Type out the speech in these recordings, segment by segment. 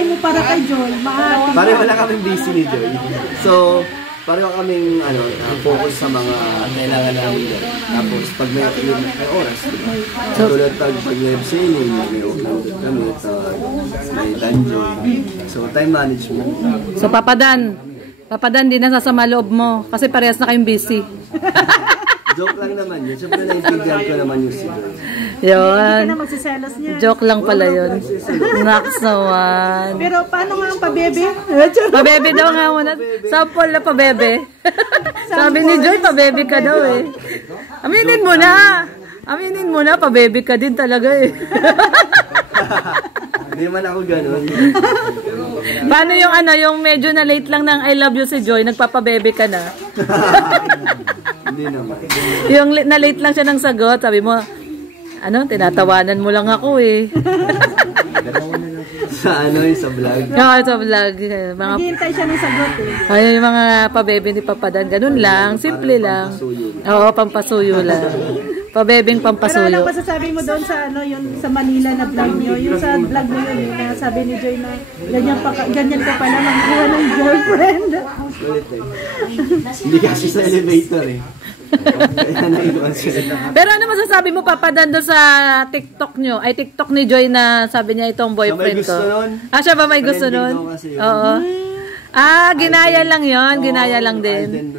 time mo para kay Joy? Pareho lang kaming busy ni Joy. So, pareho kaming focus sa mga kailangan namin doon. Tapos, pag may oras, diba? Tulad pag live sailing, may upload kami, may Danjoy. So, time management. So, Papadan, di na sasama loob mo. Kasi parehas na kayong busy. Joke lang naman yun. Siyempre, naiintindihan ko naman yung si Joy. Yun. Hindi ka na magsiselos niya. Joke lang pala yun. Naks naman. Pero paano nga ang pabebe? Pabebe daw nga muna. Sample na pabebe. Sabi ni Joy, pabebe ka daw eh. Aminin mo na. Aminin mo na, pabebe ka din talaga eh. Hindi man ako ganun. Paano yung yung medyo na late lang ng I love you si Joy, nagpapabebe ka na? Hindi naman. Yung na late lang siya ng sagot, sabi mo, tinatawanan mo lang ako eh. Sa sa vlog. Oo, sa vlog. Naghihintay siya ng sagot eh. Ay, yung mga pabebe ni Papadan, ganun lang, simple lang. Oo, pampasuyo lang. Pabebeng pampasuyo. Pero ano masasabi mo doon sa yung sa Manila na vlog niyo? Yung sa vlog mo yun, yung sabi ni Joy na ganyan ka pala magkuha ng girlfriend. Hindi kasi sa elevator eh. Pero ano masasabi mo, Papadan, doon sa TikTok nyo? Ay, TikTok ni Joy na sabi niya itong boyfriend ko. Siya ba may gusto nun? Oo. Ginaya lang yon, ginaya lang din.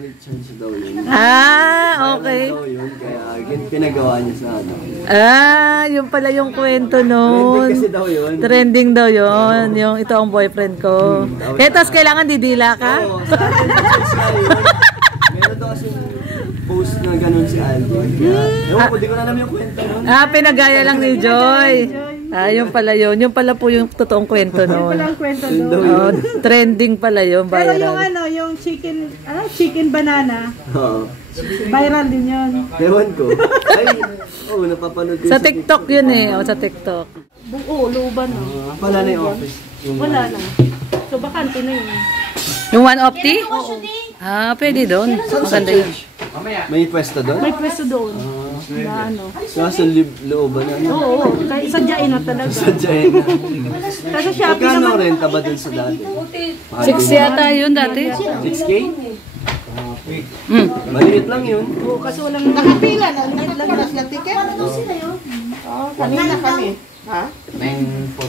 Okay. Kaya pinagawa niya sa yung pala yung kwento nun. Trending daw yun. Yung ito ang boyfriend ko. Tapos kailangan didila ka? Oo, sa akin meron daw kasi post na ganun si Alvin. Ewan ko, di ko na namin yung kwento nun. Pinagaya lang ni Joy. Yung pala yun. Yung pala po yung totoong kwento nun. Yung pala ang kwento nun. Trending pala yun. Pero yung yung chicken banana. Oo. Viral din yun. Ewan ko. Ay, napapanood ko. Sa TikTok yun eh. Sa TikTok. Luban no. Wala na yung office. Wala na. So bakante na yun. Yung one of tea? Oo. Pwede doon. Maganda yun. May pwesto doon? May pwesto doon. Sa looban na. Oo. Sadyain na talaga. Sadyain na. Kasi Shopee naman. Magkano renta ba doon sa dati? 6 yata yun dati. 6K? Maliit lang yun. Oo, kasi walang nakapila na. Maliit lang na ticket. Kanina kami. Ha?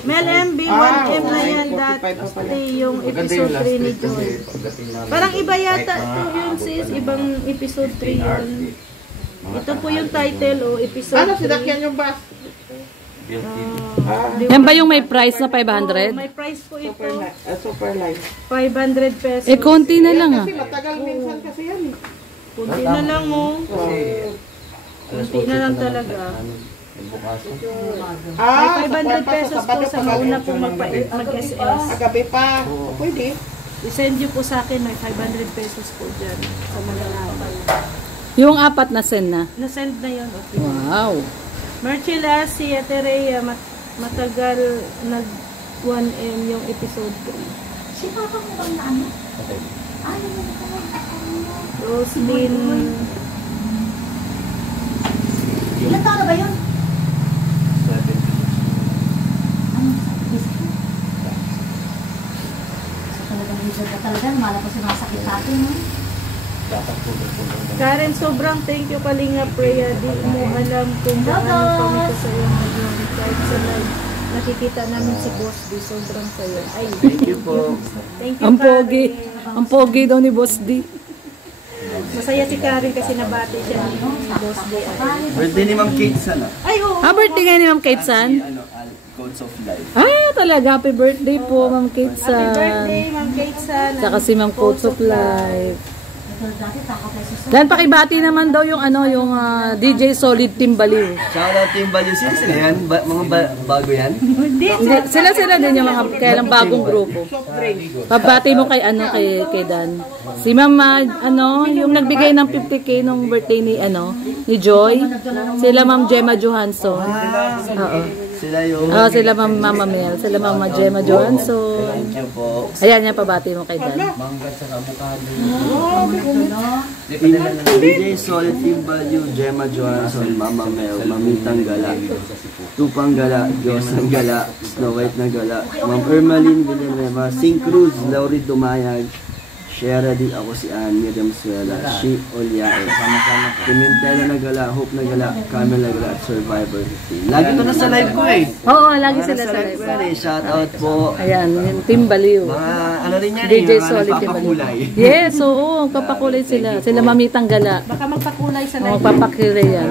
Mel MB, 1M na yan dati yung episode 3 ni Joy. Parang iba yata ito yun sis, ibang episode 3 yun. Ito po yung title episode 3. Ano, sinakyan yung bus? Yan ba yung may price na 500? May price po ito. Super light. 500 pesos. Konti na lang Kasi matagal minsan kasi yan. Konti na lang Konti na lang talaga. May 500 pesos po sa mauna po mag-SS. Gabi pa. Pwede. I-send nyo po sa akin, may 500 pesos po dyan sa Manalapan. Yung 4 na send na? Na-send na yun. Okay. Wow. Marcela, si Aterea, matagal nag 1M yung episode 3. Si Papa mo bang na ano? Roslyn. Ilan taon na ba yun? Talaga, malapos yung mga sakit natin, no? Karen, sobrang thank you Kalinga Preya. Di mo alam kung gaano kami kasaya ngayon. Kahit sa live, nakikita namin si Boss D. Sobrang saya. Ay, thank you po. Thank you, Ang pogi. Karen. Ang pogi daw ni Boss D. Masaya si Karen kasi nabati siya ni Boss D. Birthday ni Ma'am Kate San. Ay, oo. Birthday ngayon ni Ma'am Kate San? Codes of Life. Talaga. Happy birthday po, Ma'am Kate San. Happy birthday, Ma'am Kate San. Saka si Ma'am Codes of Life. Dan pakibati naman daw yung yung DJ Solid Team Baliw. Shout out Team Baliw. Sino sila yan? Mga bago yan? Hindi. Sila din yung mga kaya lang bagong grupo. Pabati mo kay kay Dan. Si Mama yung nagbigay ng 50K nung birthday ni Joy. Sila Ma'am Gemma Johansson. Oo. sila yun. Oh, sila Mama Mel, sila Mama Gemma Johansson. Thank you po. Ayan, yan pabati mo kay Dan. Manggat sa kabukado. DJ Solid Team Value, Gemma Johansson, Mama Mel, Mamitang Gala, Tupang Gala, Diyos ng Gala, Snow White na Gala, Ma'am Ermaline Villanueva, Sing Cruz, Laurie Dumayag, Shera di ako si Ann, Miriam Suela, Shi Oliae, Pimentel na Gala, Hope na Gala, Camel na Gala, at Survivor 15. Lagi to na sa live ko eh. Oo, lagi sila sa live. Shout out po. Ayan, yung Team Baliw. Mga ano rin yan DJ eh, Solid Team Baliw. papakulay. Yes, oo, papakulay sila. Sila Mamitang Gala. Baka magpakulay sa live. Magpapakulay yan.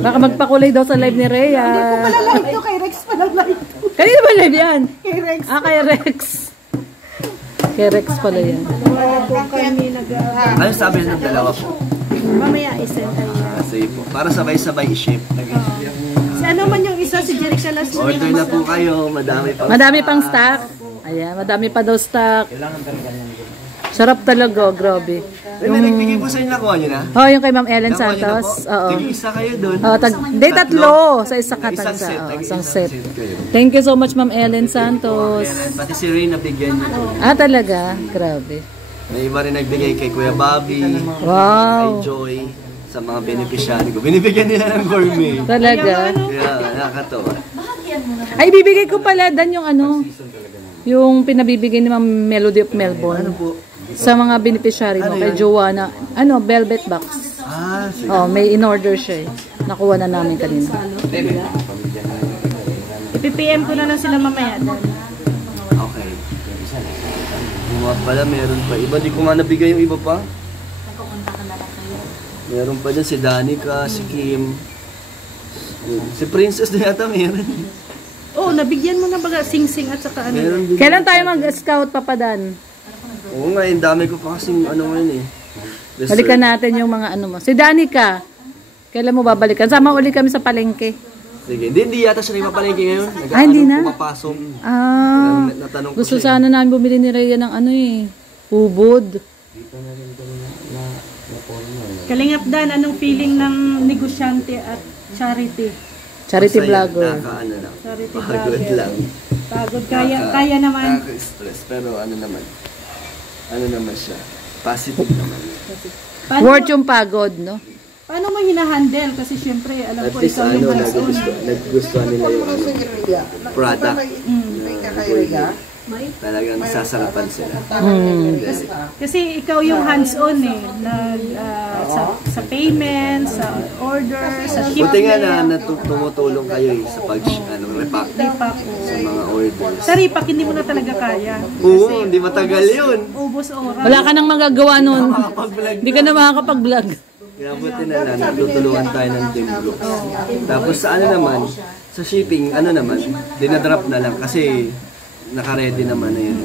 Baka magpakulay daw sa live ni Rhea. Live to kay Rex pa lang live to. Kanina ba live yan? Kay Rex. Ah, kay Rex. Kay Rex pala yan. Kung kami Ano sabi ng dalawa po? mamaya isend tayo. Sige po. Para sabay-sabay i-ship. Si ano man yung isa, si Jerica Las Order na po kayo. Madami pa. Madami pang stock. Ayan, madami pa daw stock. Sarap talaga, grabe. Nagbigay po sa inyo, nakuha nyo na? Oh, yung kay Ma'am Ellen Nakuha nyo na Santos. po? Oo. Tig-isa kayo doon. Oh, hindi, tatlo. Sa isa Isang katagsa. set. Oh, Isang isang set. kayo. Thank you so much, Ma'am Ellen Santos. Pati si Ray nabigyan nyo po. Ah, talaga? Grabe. May iba rin nagbigay kay Kuya Bobby, kay Wow. Joy, sa mga beneficiary ko. Binibigyan nila ng gourmet. Talaga? Kaya nakakatawa. Ay, bibigay ko pala, Dan, yung ano, yung pinabibigay ni Ma'am Melody of Melbourne. Ano po? Sa mga beneficiary mo, kay Joanna. Ano, velvet box. Ah, sige. Oh, may in-order siya eh. Nakuha na namin kanina. Ipi-PM ko na lang sila mamaya. Okay. Mga pala, meron pa. Iba, di ko nga nabigay yung iba pa. Meron pa dyan si Danica, si Kim. Si Princess na yata meron. Oh, nabigyan mo na baga sing-sing at saka ano. Meron din. Kailan tayo mag-scout, Papa Dan? Oo nga, yung dami ko pa kasing ano ngayon eh. Dessert. Balikan natin yung mga ano mo. Si Danica, kailan mo babalikan? Sama uli kami sa palengke. Sige, hindi yata siya nagpapalengke ngayon. Ah, hindi na? Pumapasok. Ah, Natanong ko gusto siya. sana namin bumili ni Rhea ng ano eh, ubod. Kalingap Dan, anong feeling ng negosyante at charity? Charity Masaya, vlogger. Nakakaano lang. Charity Pagod vlogger. lang. Pagod, kaya naman. Nakaka-stress, pero ano naman siya. Positive naman. Paano, Worth yung pagod, no? paano mo hinahandle? Kasi syempre, alam At ko least ikaw yung ano, hands-on. nagustuhan nila yung product. Mm. Talagang sasarapan sila. Kasi ikaw yung hands-on eh. Sa payment, sa order, sa Buti nga shipment. na tumutulong kayo eh, sa repack Ripak. sa mga orders. Sa ripak, hindi mo na talaga kaya. Oo, hindi matagal yun. Ubos oras. Wala ka nang magagawa nun. Makakapag-vlog. Hindi ka na makakapag-vlog. Kaya buti na lang, natutulungan tayo ng team groups. Tapos sa ano naman, sa shipping, ano naman, dinadrop na lang kasi naka-ready naman na yun.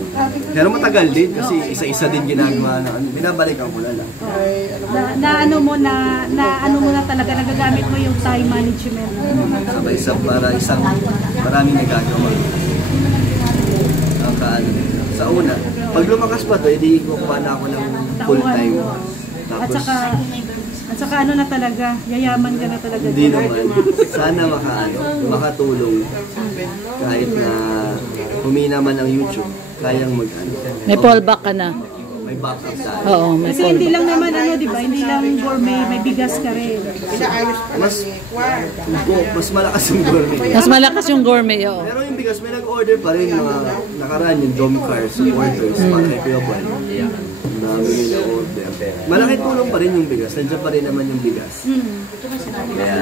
Pero matagal din kasi isa-isa din ginagawa na ano, binabalikan ko na lang. Na ano mo na talaga, nagagamit mo yung time management. Sabay para maraming nagagawa. Ang kaano nila. Sa una, pag lumakas pa to, edi kukuha na ako ng full time. At Tapos, saka ano na talaga, yayaman ka na talaga. hindi naman. Sana makatulong. Kahit na humina man ang YouTube, kayang mag-ano. May fallback ka na. May backup tayo. Oo, may Kasi hindi fallback. lang naman ano, di ba? Hindi lang gourmet, may bigas ka rin. Mas malakas yung gourmet. Mas malakas yung gourmet, oo. Pero yung bigas, may nag-order pa rin mga nakaraan yung dom cars, supporters, para kay Kuya Juan. Ang dami nila order. Malaking tulong pa rin yung bigas. Nandiyan pa rin naman yung bigas. Kaya,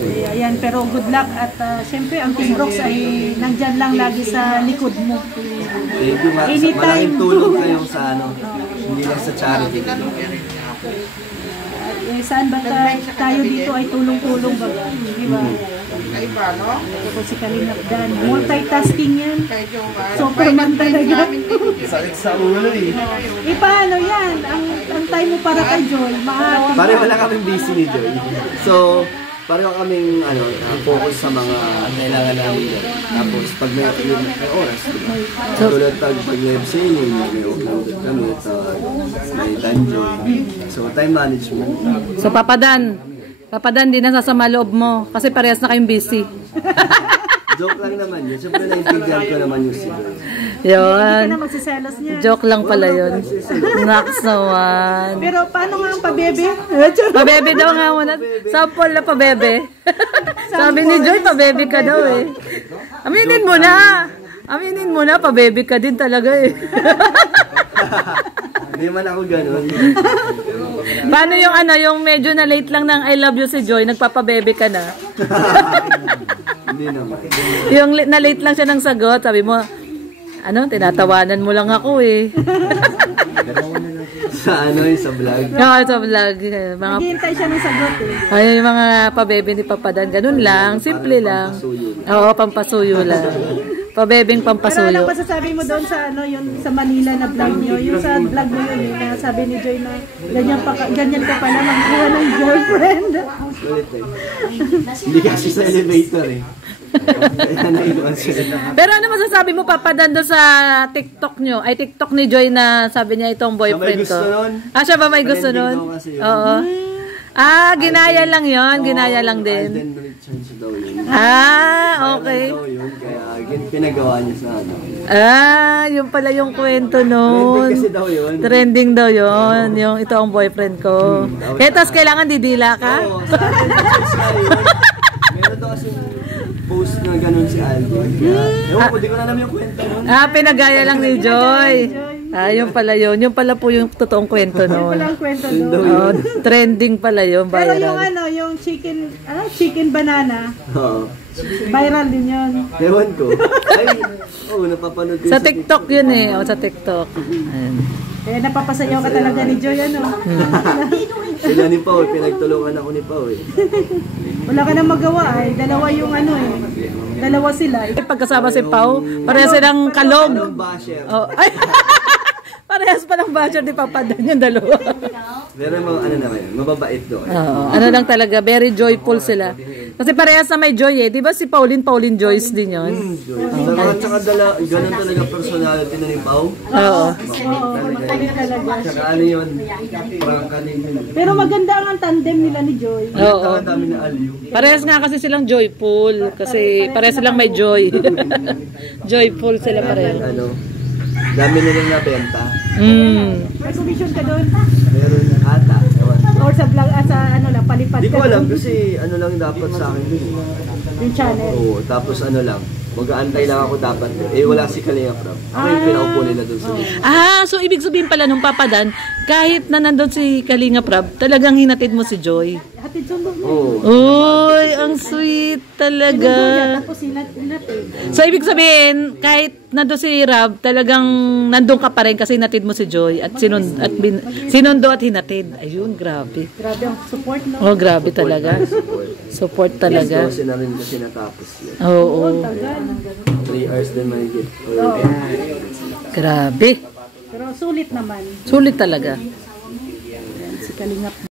Kaya yan, pero good luck at syempre ang Team Rocks ay nandyan lang lagi sa likod mo. thank you. Anytime. Malaking tulong kayo sa ano, hindi lang sa charity. Saan ba tayo dito ay tulong-tulong ba? Di ba? Ito si Kalingap Dan. Multitasking yan. Superman talaga. Sakit sa ulo eh. Paano yan? Ang time mo para kay Joy, maaari. Pare wala kaming busy ni Joy. So, pareho kaming focus sa mga kailangan namin yan. Tapos pag may oras, diba? Tulad pag live sailing, may upload kami at may time joy. So time management. So, Papa Dan, Papadan, di nasasama loob mo. Kasi parehas na kayong busy. Joke lang naman yun. Siyempre naintindihan ko naman yung si Joy. Yun. Hindi ka na magsiselos niya. Joke lang pala yun. Naks naman. Pero paano nga ang pabebe? Pabebe daw nga muna. Sample na pabebe. Sabi ni Joy, pabebe ka daw eh. Aminin mo na. Aminin mo na, pabebe ka din talaga eh. Hindi man ako ganun. Paano yung ano, yung medyo na late lang ng I love you si Joy, nagpapabebe ka na? Hindi naman. Yung na late lang siya ng sagot, sabi mo, ano, tinatawanan mo lang ako eh. Sa ano yung sa vlog. Oo, sa vlog. Mga, Naghihintay siya ng sagot eh. ay, yung mga pabebe ni Papadan, ganun lang, simple lang. Oo, pampasuyo lang. Pabebeng Pero pampasuyo. anong masasabi mo doon sa ano yung sa Manila na vlog niyo? Yung sa vlog mo yun, na sabi ni Joy na ganyan ka pala magkuha ng girlfriend. Ulit eh. Hindi kasi sa elevator eh. Kaya nailuan sila. Pero ano masasabi mo, Papadan, doon sa TikTok nyo? Ay, TikTok ni Joy na sabi niya itong boyfriend ko. Siya may gusto nun? Ah, siya ba may gusto Trending nun? daw kasi yun. Oo. Ah, ginaya lang yon, ginaya lang din. Alden Richards daw yun. Ah, okay. Daw yun, kaya pinagawa niya sa ano. Ah, yun pala yung kwento nun. Trending kasi daw yun. Trending daw yun. Yung ito ang boyfriend ko. Eh, tapos kailangan didila ka? Oo, sa Alden Richards nga yun. Meron daw kasi post na ganun si Alden. Kaya, ewan ko, di ko na naman yung kwento nun. Ah, pinagaya lang ni Joy. Ah, yun pala yun. Yung pala po yung totoong kwento nun. Walang kwento Yun daw doon. Oh, trending pala yun, Pero yung viral. ano, yung chicken banana, Oo. viral din yun. Ewan ko. Ay, oo, napapanood ko Sa TikTok yun eh. O, sa TikTok. Ayan. Eh, napapasayaw ka talaga ni Joy, ano? Sila ni Pao, pinagtulungan ako ni Pao eh. Wala ka nang magawa, eh. Dalawa yung ano eh. Dalawa sila. Pagkasama si Pau, pareha silang kalog. Anong basher? Oh, ay, parehas pa ng basher ni Papadan yung dalawa. Pero ano naman yun, mababait doon. Oo, ano lang talaga, very joyful sila. Kasi parehas na may joy eh. Di ba si Pauline Joyce din yun? Tsaka ganun talaga personality na ni Pao. Oo. Tsaka ano yun, prangka din yun. Pero maganda ang tandem nila ni Joy. Oo. Ang dami na aliw. Parehas nga kasi silang joyful. Kasi parehas silang may joy. Joyful sila parehas. Ano, dami nilang nabenta. May commission ka doon? Meron ata, ewan. Or sa vlog, sa ano lang, palipad Di ka ko alam doon? kasi ano lang dapat sa akin dun. Yung channel. Oo, tapos ano lang, mag-aantay lang ako dapat. Eh wala si Kalinga Prab. Ako yung pinaupo nila dun sa dito. Ah, so ibig sabihin pala nung Papadan, kahit na nandun si Kalinga Prab, talagang hinatid mo si Joy. Hatid sundo mo. Oo. Uy, ang sweet talaga. Tapos sinatid. So, ibig sabihin, kahit nandun si Rab, talagang nandun ka pa rin kasi hinatid mo si Joy at sinundo at hinatid. Ayun, grabe. Grabe ang support, no? Oh, grabe talaga. Support talaga. Kasi na rin kasi natapos yun. Oo. 3 hours din mahigit. Grabe. Pero sulit naman. Sulit talaga. Si Kalingap